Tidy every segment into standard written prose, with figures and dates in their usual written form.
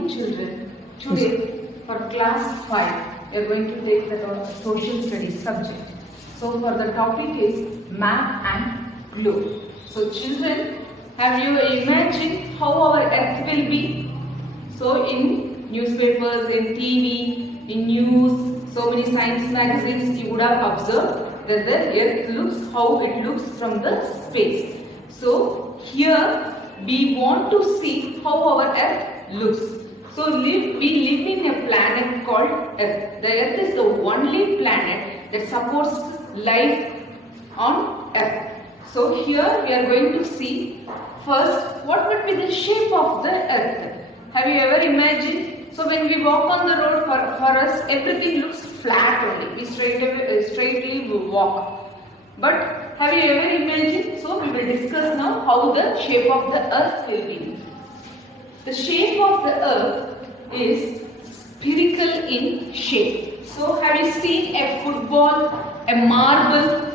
morning, children. Today, for class 5, we are going to take the social studies subject. So, for the topic is map and globe. So, children, have you imagined how our earth will be? So, in newspapers, in TV, in news, so many science magazines, you would have observed that the earth looks how it looks from the space. So, here we want to see how our earth looks. So we live in a planet called Earth. The Earth is the only planet that supports life on Earth. So here we are going to see first what would be the shape of the Earth. Have you ever imagined? So when we walk on the road, for us everything looks flat only. We straightly walk. But have you ever imagined? So we will discuss now how the shape of the Earth will be. The shape of the Earth is spherical in shape. So have you seen a football, a marble,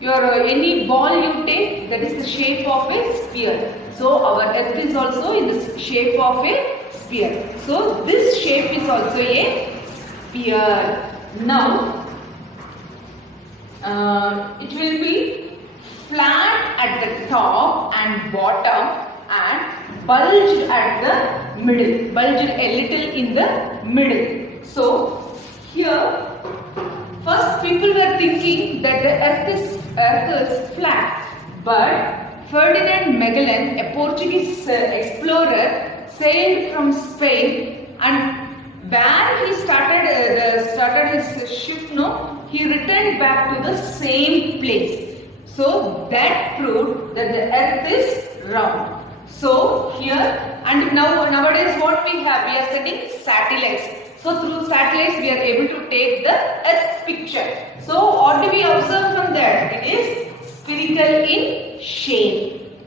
any ball you take, that is the shape of a sphere. So our Earth is also in the shape of a sphere. So this shape is also a sphere. Now it will be flat at the top and bottom and bulged at the middle, bulged a little in the middle. So here first people were thinking that the earth is flat, but Ferdinand Magellan, a Portuguese explorer, sailed from Spain, and where he started his ship, he returned back to the same place. So that proved that the earth is round. So here and nowadays what we have? We are sending satellites. So through satellites we are able to take the Earth's picture. So what do we observe from there? It is spherical in shape.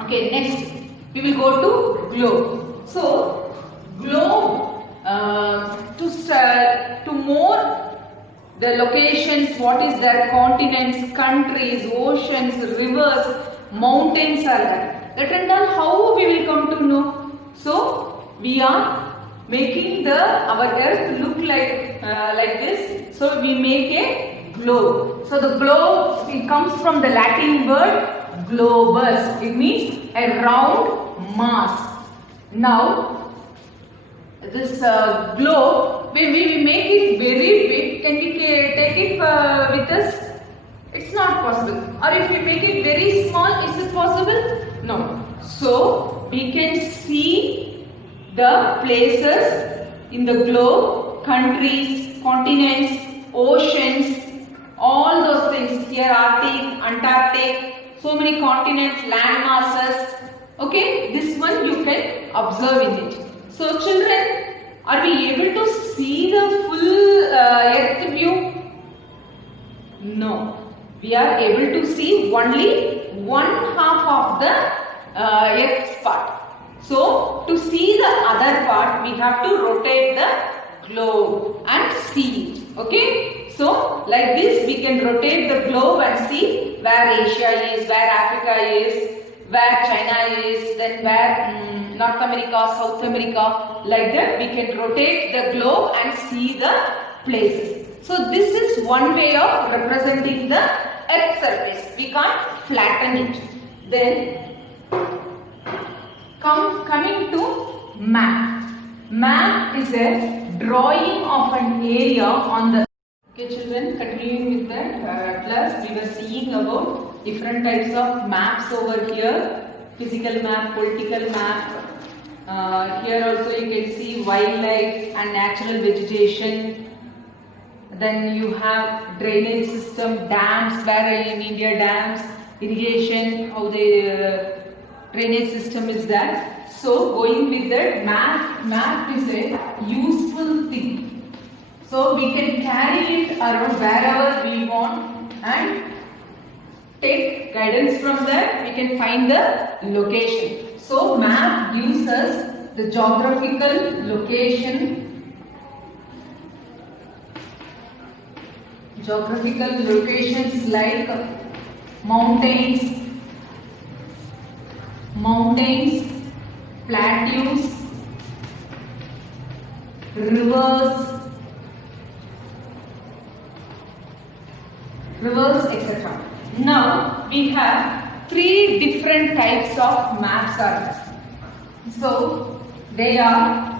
Okay, next we will go to globe. So globe to more the locations, what is there, continents, countries, oceans, rivers, mountains are there. That and all how we will come to know. So we are making our earth look like this. So we make a globe. So the globe, it comes from the Latin word globus. It means a round mass. Now this globe, when we make it very big, can we take it with us? It's not possible. Or if we make it very small, is it possible? No. So we can see the places in the globe, countries, continents, oceans, all those things. Here Arctic, Antarctic, so many continents, land masses. Okay, this one you can observe in it. So children, are we able to see the full earth view? No. We are able to see only one half of the earth's part. So to see the other part, we have to rotate the globe and see it. Okay? So like this, we can rotate the globe and see where Asia is, where Africa is, where China is, then where North America, South America. Like that, we can rotate the globe and see the places. So this is one way of representing the Earth's surface. We can't flatten it. Then coming to map. Map is a drawing of an area on the. Okay, children, continuing with that class, we were seeing about different types of maps over here. Physical map, political map. Here also you can see wildlife and natural vegetation. Then you have drainage system, dams, where in India dams, irrigation, how the drainage system is there. So going with that, map is a useful thing. So we can carry it around wherever we want and take guidance from there. We can find the location. So map gives us the geographical location. Geographical locations like mountains, plateaus, rivers, etc. Now we have three different types of maps are there. So they are,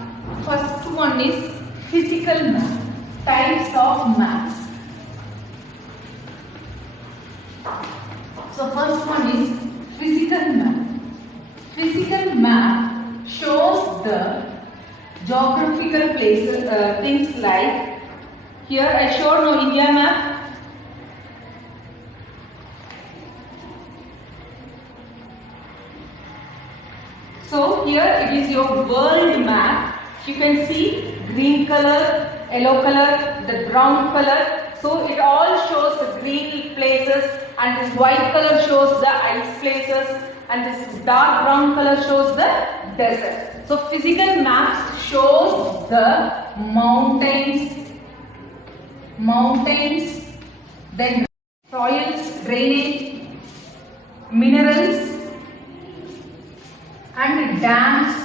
first one is physical map, types of maps. So first one is physical map. Physical map shows the geographical places, things like, here I showed no India map. So here it is your world map. You can see green color, yellow color, the brown color. So it all shows the green places, and this white color shows the ice places, and this dark brown color shows the desert. So physical maps shows the mountains, then soils, drainage, minerals, and dams,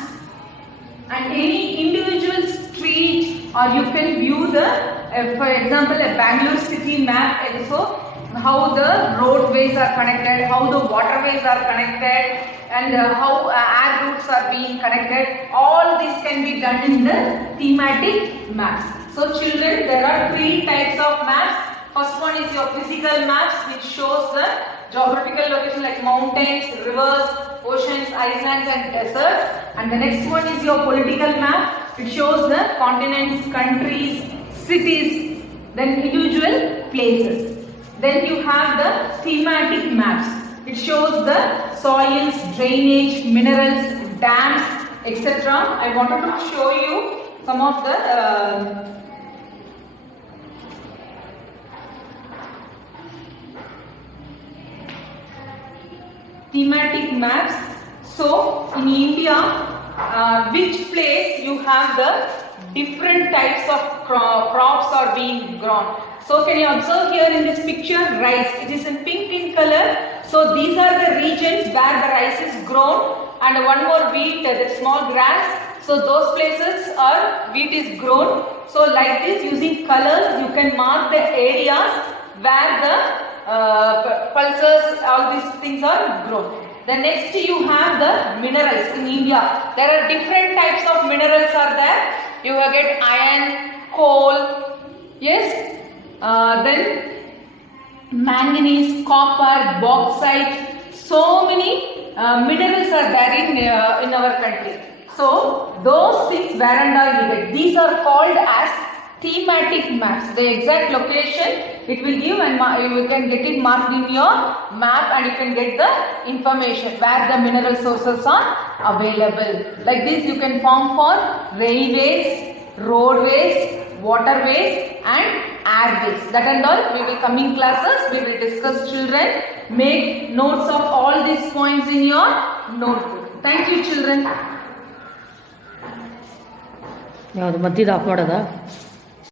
and any individual street, or you can view the, for example, a Bangalore city map also, how the roadways are connected, how the waterways are connected, and how air routes are being connected. All this can be done in the thematic maps. So children, there are three types of maps. First one is your physical maps, which shows the geographical location like mountains, rivers, oceans, islands, and deserts. And the next one is your political map. It shows the continents, countries, cities, then individual places. Then you have the thematic maps. It shows the soils, drainage, minerals, dams, etc. I wanted to show you some of the thematic maps. So in India, which place you have the different types of crops are being grown. So can you observe here in this picture, rice. It is in pink in color. So these are the regions where the rice is grown, and one more wheat, the small grass. So those places are wheat is grown. So like this, using colors, you can mark the areas where the pulses, all these things are grown. The next you have the minerals in India. There are different types of minerals are there. You will get iron, coal, yes. Then manganese, copper, bauxite. So many minerals are there in our country. So those things where and all you get. These are called as thematic maps. The exact location it will give, and you can get it marked in your map, and you can get the information where the mineral sources are available. Like this you can form for railways, roadways, waterways, and airways. That and all we will coming classes we will discuss. Children, make notes of all these points in your notebook. Thank you children. ಯಾವುದು ಮಧ್ಯದ of ಮಾಡೋದಾ?